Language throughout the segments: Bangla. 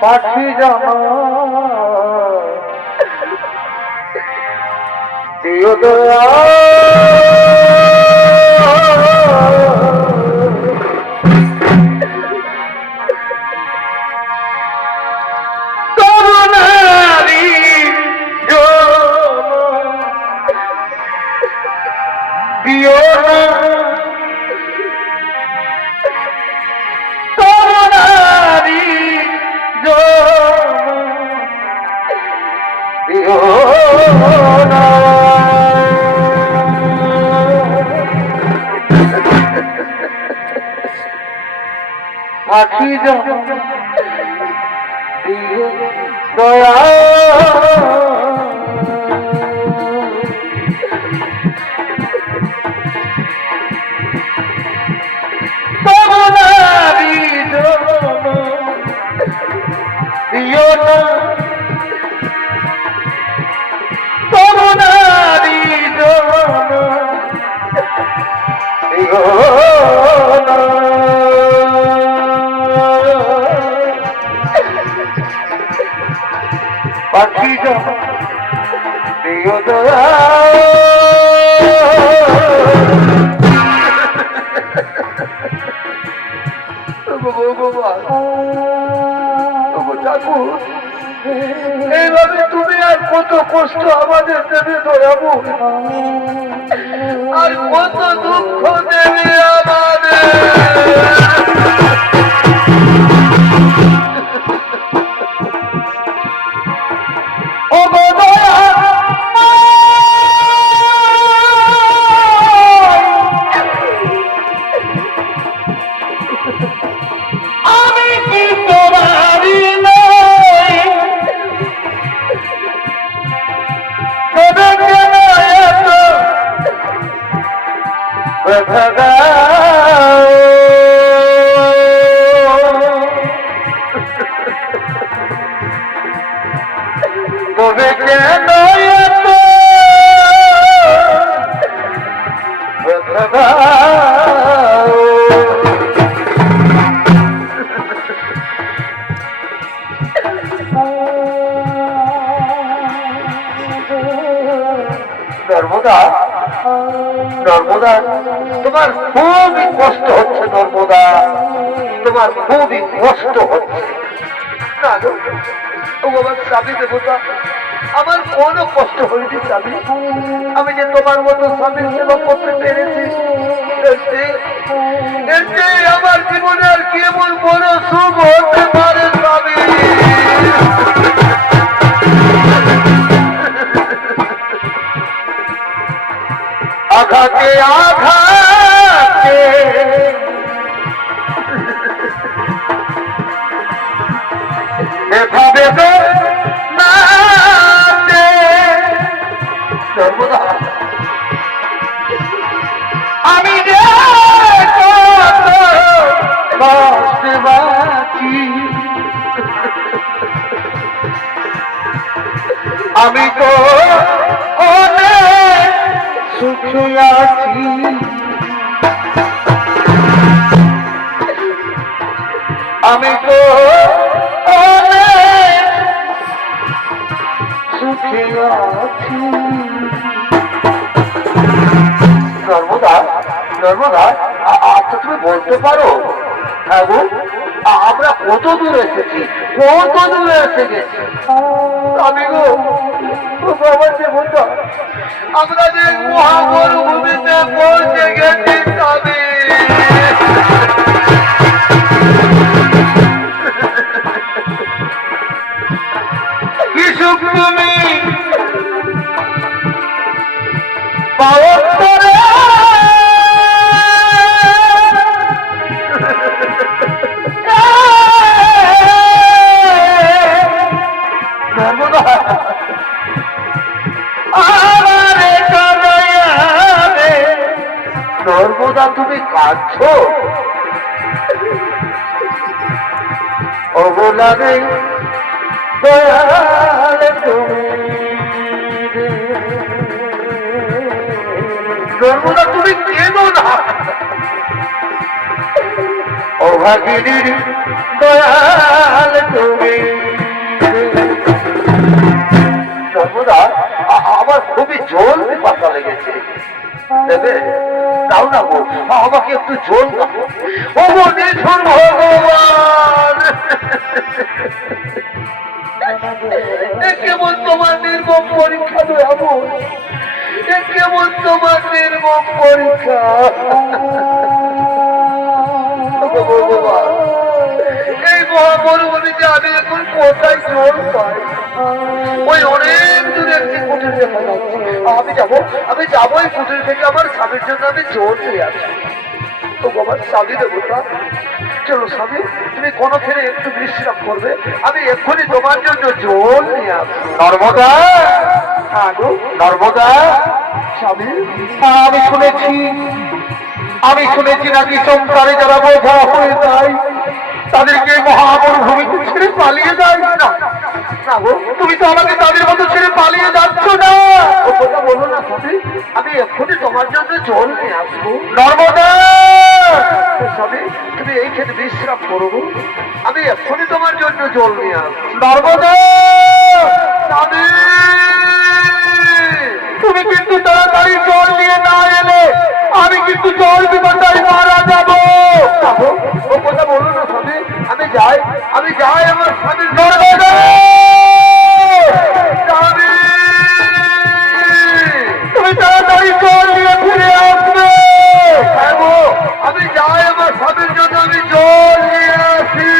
পাখি জন দিও দয়া পাখি দয়া পাখি দিও দয়া এইভাবে তুমি আর কত কষ্ট আমাদের দেবে দয়াবু, আর কত দুঃখ দেবে আমাদের। তবে কেন নর্মদা, নর্মদা তোমার খুবই কষ্ট হচ্ছে, নর্মদা তোমার খুবই কষ্ট হচ্ছে। না ও বাবা স্বামী দেবতা, আমার কোনো কষ্ট হয়নি স্বামী, আমি যে তোমার মতো স্বামীর সেবা করতে পেরেছি, আমার জীবনে আর কেমন বড় সুখ হতে পারে স্বামী। আঘাতে আঘাতে এভাবে না সর্বদা আমি যে কষ্টে বাঁচি, আমি তো অনেক সুখে আছি, আমি তো অনেক সুখে আছি। নর্মদা, নর্মদা আচ্ছা তুমি বলতে পারো, হ্যাঁ গো আমরা কত দূর এসেছি, কত দূরে এসে গেছি? আমি গো বাবার দেবতা, আমরা যে মহামরুভূমিতে পৌঁছে গেছি স্বামী। কি সুখ তুমি পাওয়ার করে নর্মদা তুমি কাঁদছো? অবলারে দয়াল তুমি, নর্মদা তুমি কেঁদো না, অভাগিনীর দয়াল তুমি। দেবে? দাও না গো, আমাকে একটু জল দাও। ও গো নিধন ভগবান, কেমন তোমার নির্মম পরীক্ষা দেবো, কেমন তোমার নির্মম পরীক্ষা। ভগবান, এই মহামরুভূমিতে আমি এখন কোথায় জল পাই? ওই অনেক দূরে একটি কুটির দেখা যাচ্ছে, আমি যাবো এই কুটির থেকে আমার স্বামীর জন্য আমি জল নিয়ে আসবো। তো বাবার স্বামী দেবতা, চলো স্বামী, তুমি কোনো ফিরে একটু বিশ্রাম করবে, আমি এক্ষুনি তোমার জন্য জল নিয়ে আসবো। নর্মদা, নর্মদা স্বামী, আমি শুনেছি নাকি সংসারে যারা বোঝা হয়ে যায় তাদেরকে মহামরুভূমিতে ছেড়ে পালিয়ে যায় না। তুমি তো আমাকে তাদের মতো ছেড়ে পালিয়ে যাচ্ছ না। ও কথা বলো না স্বামী, আমি এক্ষুনি তোমার জন্য জল নিয়ে আসবো। নর্মদা স্বামী, তুমি এইখানে বিশ্রাম করবো, আমি এক্ষুনি তোমার জন্য জল নিয়ে আসবো। নর্মদা স্বামী, তুমি কিন্তু তাড়াতাড়ি জল নিয়ে না এলে আমি কিন্তু জল বিপদায় মারা যাবো। ও কথা বলো না স্বামী, আমি যাই আমার স্বামীর নর্মদা স্বামী, তুমি তাড়াতাড়ি জল নিয়ে ফিরে আসবে। হ্যাঁ গো, আমি যাই আমার স্বামীর জন্য আমি জল নিয়ে আসি।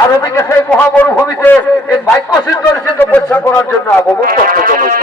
আর ওদিকে সেই মহামরুভূমিতে এই বাক্য সিদ্ধ তপস্যা করার জন্য আগমন করতে চলেছে।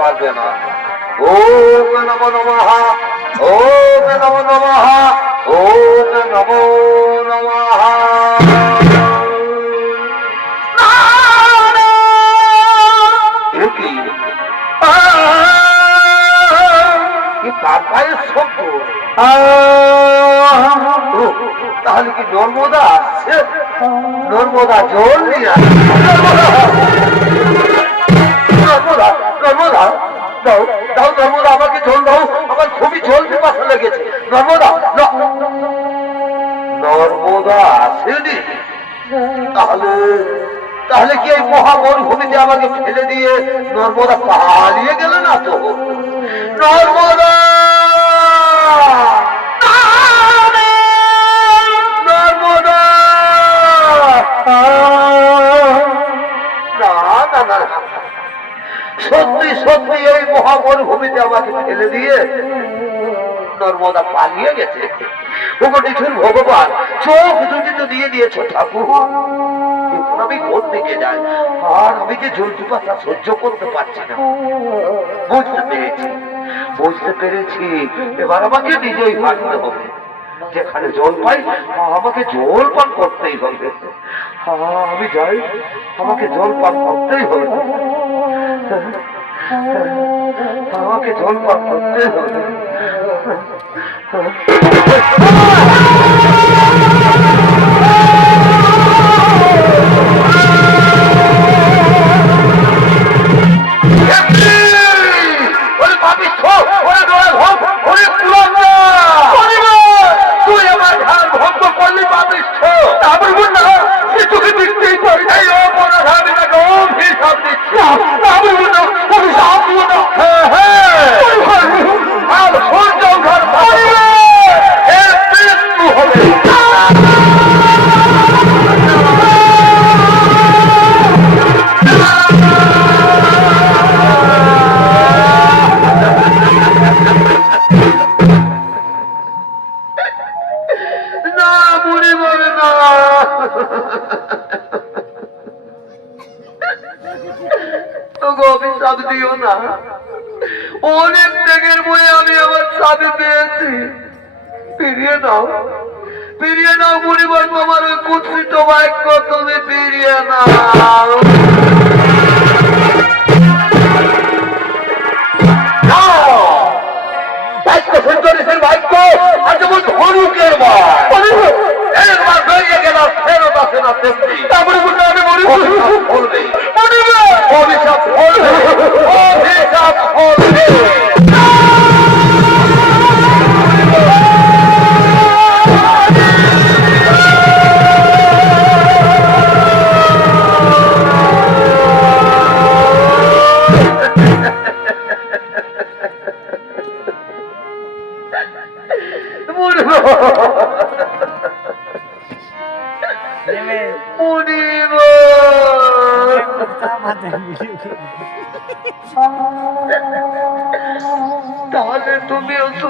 পারবে না। ওম নমো নমঃ, ওম নমো নমঃ, ওম নমো নমঃ। কি কার পায়ের শব্দ? তাহলে কি নর্মদা আসছে? নর্মদা জল নিয়ে নর্মদা নর্মদা দাও দাও নর্মদা আমাকে জল দাও, আমার খুবই জল পিপাসা লেগেছে। নর্মদা নর্মদা আসেনি? তাহলে তাহলে কি এই মহামরুভূমিতে আমাকে ফেলে দিয়ে নর্মদা পালিয়ে গেল না তো? নর্মদা নর্মদা না না না, সত্যি সত্যি এই মহামরুভূমিতে আমাকে ফেলে দিয়ে নর্মদা পালিয়ে গেছে। ওগো নিঠুর ভগবান, চোখ দুটি তো দিয়ে দিয়েছো ঠাকুর, এখন আমি কোন দিকে যাই? আর আমি যে জল পিপাসা সহ্য করতে পারছি না। বুঝতে পেরেছি এবার আমাকে নিজেই হাঁটতে হবে। যেখানে জল পাই আমাকে জল পান করতেই হবে। আমি যাই, আমাকে জল পান করতেই হবে, আমাকে জল পান করতেই হবে। অভিশাপ দিও না, অনেক ত্যাগের বয়ে আমি আমার স্বামী পেয়েছি। ফিরিয়ে নাও, ফিরিয়ে নাও পরিবার, তোমার ওই কুৎসিত বাক্য তুমি ফিরিয়ে নাও। বাক্য আর যেমন ধনুকের একবার বেরিয়ে গেল ফেরত আসে না, তেমনি বলবে অভিশাপ বলবে, অভিশাপ বলবে। তাহলে তুমিও